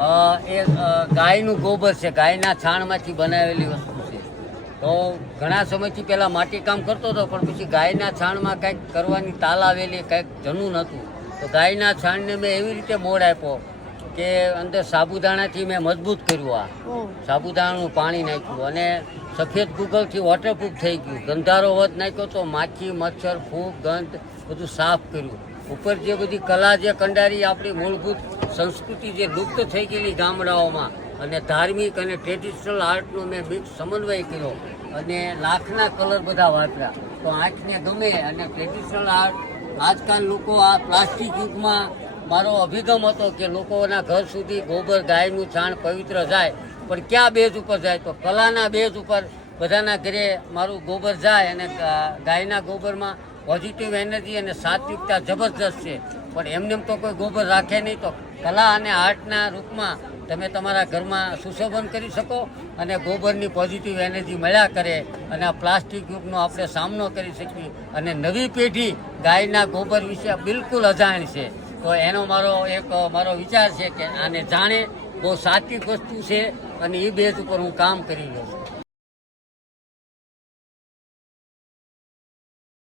ગાયનું ગોબર છે, ગાયના છાણમાંથી બનાવેલી વસ્તુ છે. તો ઘણા સમયથી પહેલાં માટીકામ કરતો હતો, પણ પછી ગાયના છાણમાં કંઈક કરવાની તાલ આવેલી, કંઈક જનું નહોતું. તો ગાયના છાણને મેં એવી રીતે મોડ આપ્યો કે અંદર સાબુદાણાથી મેં મજબૂત કર્યું. આ સાબુદાણાનું પાણી નાખ્યું અને સફેદ ગૂગલથી વોટરપ્રૂફ થઈ ગયું. ગંધારો વધ નાખ્યો તો માખી, મચ્છર, ફૂગ, ગંધ બધું સાફ કર્યું. ઉપર જે બધી કલા જે કંડારી આપણી મૂળભૂત સંસ્કૃતિ જે લુપ્ત થઈ ગયેલી ગામડાઓમાં અને ધાર્મિક અને ટ્રેડિશનલ આર્ટનો મેં મિક્સ સમન્વય કર્યો અને લાખના કલર બધા વાપર્યા. તો આંખને ગમે અને ટ્રેડિશનલ આર્ટ. આજકાલ લોકો આ પ્લાસ્ટિક યુગમાં મારો અભિગમ હતો કે લોકોના ઘર સુધી ગોબર ગાયનું છાણ પવિત્ર જાય, પણ ક્યાં બેઝ ઉપર જાય? તો કલાના બેઝ ઉપર બધાના ઘરે મારું ગોબર જાય અને ગાયના ગોબરમાં પોઝિટિવ એનર્જી અને સાત્વિકતા જબરજસ્ત છે. પણ એમને તો કોઈ ગોબર રાખે નહીં. તો કલા અને આર્ટના રૂપમાં તમે તમારા ઘરમાં સુશોભન કરી શકો અને ગોબરની પોઝિટિવ એનર્જી મળ્યા કરે અને આ પ્લાસ્ટિક યુગનો આપણે સામનો કરી શકીએ. અને નવી પેઢી ગાયના ગોબર વિશે બિલકુલ અજાણ છે. તો એનો મારો વિચાર છે કે આને જાણે. બહુ સાત્વિક વસ્તુ છે અને એ બેઝ ઉપર હું કામ કરી રહ્યો છું.